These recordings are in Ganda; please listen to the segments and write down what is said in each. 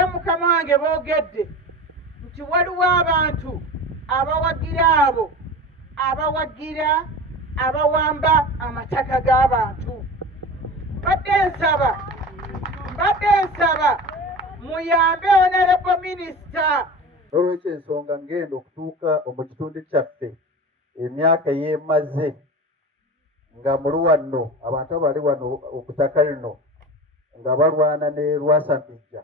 era mukama wange boogedde nti waliwo abantu abawagira abo abawagira abawamba amataka g'abantu. Mbadde nsaba muyambe Honorable Minister. Olwekyo ensonga ngenda okutuuka mu kitundu kyaffe emyaka yeemaze nga muluwanno abantu abali wano okutaka lino nga balwana ne Lwasambijja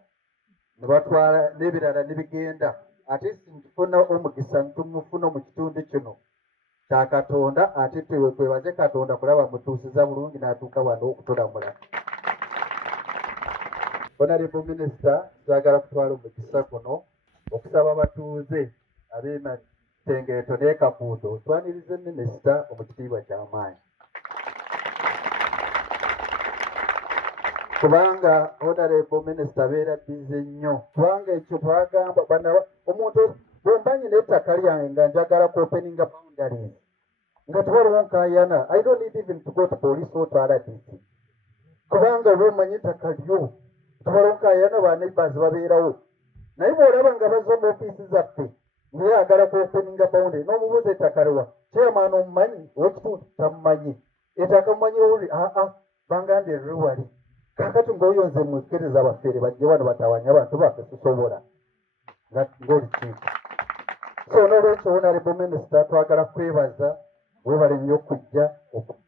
ne batwala n'ebirala n'ebigenda ate nkifuna omukisa ntumufuna mu kitundu kino kya Katonda ate twebaze Katonda kulaba mutuusiza bulungi n'atuuka wano okutulamula. Honorable Minister, njagala kutwala omukisa guno okusaba abatuuze ab'Ematengeeto ne Kakuuto twanirize Minisita omukitiibwa ky'amaanyi. Kubanga Honorable Minister abeera bize nnyo kubanga ekyo twagamba omuntu bwembanyi n'ettaka lyange nga njagala kuopeninga boundaries nga tewaliwo nkaayana I don't need even to go to police or to RDC kubanga oba omanyi ettaka lyo tewaliwo nkaayana ba neighbors babeerawo naye bw'olaba nga bazza mu ofiisi zaffe naye agala kuopeninga boundary n'omubuuza ettaka liwa chairman omumanyi ow'ekitundu tamumanyi ettaka mumanyi oli bangambye lwewali kakati ng'oyonze mukkiriza abafeere bajje wano batawanya abantu baffe tusobola ng'olukiiko. So n'olwekyo Honorable Minister twagala kwebaza webale nnyo okujja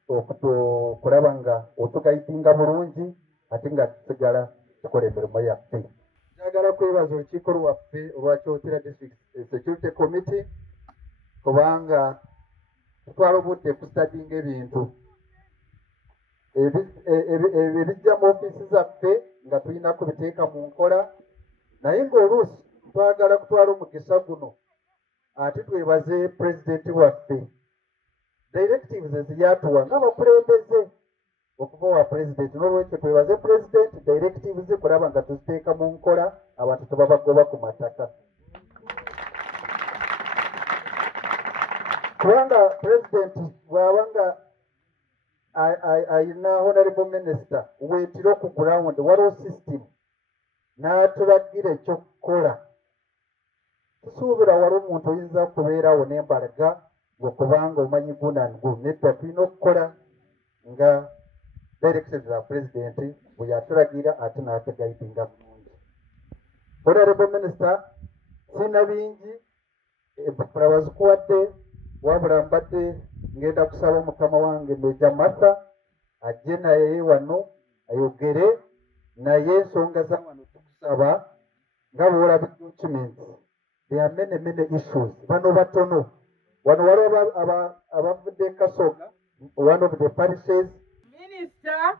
okulaba nga otugayidinga bulungi ate nga tusigala tukola emirimu yaffe. Njagala kwebaza olukiiko lwaffe olwa Kyotera District Security Committee kubanga tutwala obudde kustadinga ebintu ebijja mu ofiisi zaffe nga tulina kubiteeka mu nkola naye ng'oluusi twagala kutwala omukisa guno ate twebaze pulezidenti waffe directives eziyatuwa ng'abakulembeze okuva wa pulezidenti n'olwekyo twebaze pulezidenti directives kulaba nga tuziteeka mu nkola abantu tebabagoba ku mataka kubanga pulezidenti bw'aba nga ayina Honorable Minister weetira ku ground waliwo system n'atulagira ekyokukola tusuubira waliwo omuntu oyinza kubeerawo n'embalaga ng'okubanga omanyi gunangu nedda tulina okukola nga directions za pulezidenti bwe yatulagira ate n'atugayidinga bulungi. Honorable Minister, sina bingi empapula bazikuwadde wabula mbadde ngenda kusaba mukama wange Meja Martha ajje naye wano ayogere naye ensonga za wano tukusaba nga bw'olaba documents there are many issues bano batono wano waliwo abavudde Kasoga one of the parishes. Minisita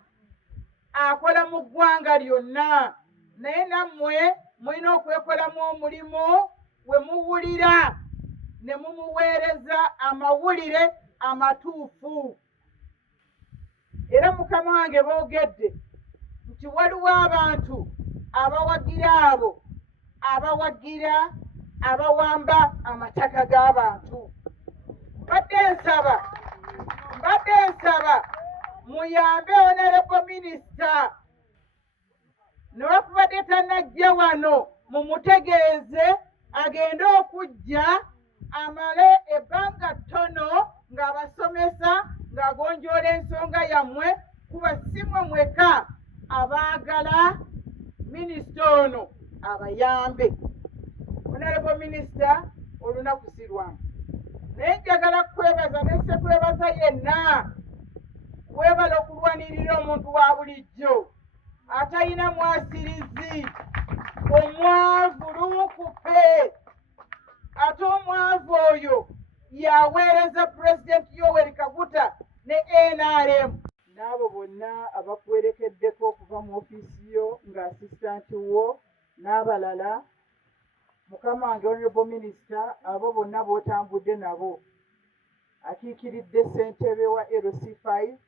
akola mu ggwanga lyonna naye nammwe mulina okwekolamu omulimu we muwulira ne mumuweereza amawulire amatuufu. Era mukama wange boogedde nti waliwo abantu abawagira abo abawagira abawamba amataka g'abantu. Mbadde nsaba muyambe Honorable Minister newakubadde tannajja wano mumutegeeze agende okujja amale ebbanga ttono ng'abasomesa ng'agonjoola ensonga yammwe kuba si mmwe mweka abaagala minisita ono abayambe. Honorable Minister, olunaku si lwange naye njagala kukwebaza ne ssekwebaza yenna weebala okulwanirira omuntu wa bulijjo atalina mwasirizi omwavu lunkupe ate omwavu oyo yaweereza Pulezidenti Yoweri Kaguta ne NRM n'abo bonna abakwerekeddeko okuva mu ofiisi yo nga asisitanti wo n'abalala. Mukama wange Honorable Minister, abo bonna b'otambudde nabo akiikiridde ssentebe wa LC5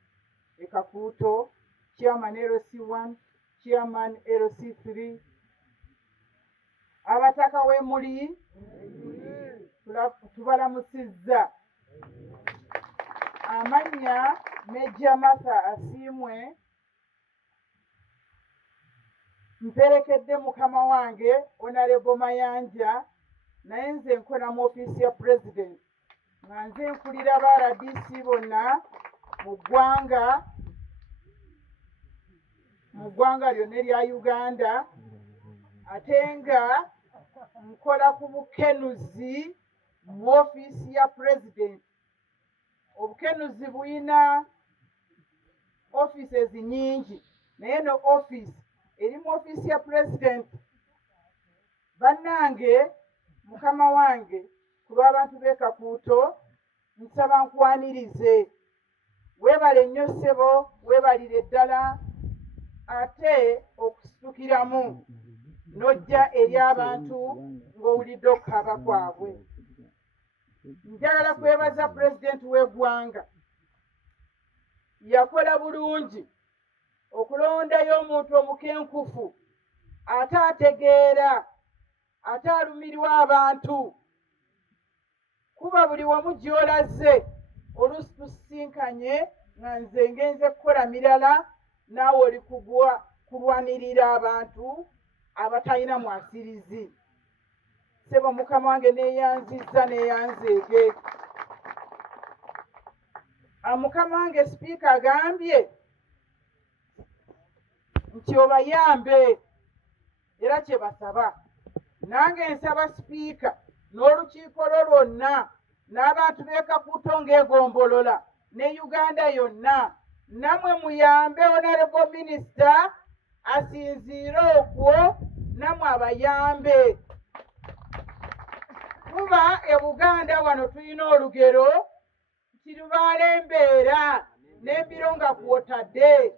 e Kakuuto, chairman LC1, chairman LC3, abataka w'emuli tubalamusizza. Amannya Meja Martha asiimwe mperekedde mukama wange Honorable Mayanja naye nze nkola mu ofiisi ya president nga nze nkulira ba RDC bonna mu ggwanga lyonna erya Uganda ate nga nkola ku bukenuzi mu ofiisi ya president. Obukenuzi buyina offices nyingi naye no office eri mu ofiisi ya president. Bannange mukama wange ku lw'abantu b'e Kakuuto nsaba nkwanirize weebale nnyo ssebo weebalire ddala ate okusitukiramu n'ojja eri abantu ng'owulidde okukaaba kwabwe. Njagala kwebaza pulezidenti w'eggwanga yakola bulungi okulondayo omuntu omukenkufu ate ategeera ate alumirwa abantu. Kuba buli wamu gy'olaze oluusi tusisinkanye nga nze ngenze kukola mirala naawe oli kulwanirira abantu abatalina mwasirizi. Ssebo mukama wange neeyanzizza neeyanzeege. Mukama wange sipiika agambye nti obayambe era kye basaba. Nange nsaba sipiika n'olukiiko lwo lwonna n'abantu b'e Kakuuto ng'egombolola ne Uganda yonna, namwe muyambe Honorable Minister asinziire okwo, namwe abayambe. Kuba e Buganda wano tulina olugero nti lubaala embeera n'embiro nga kwotadde.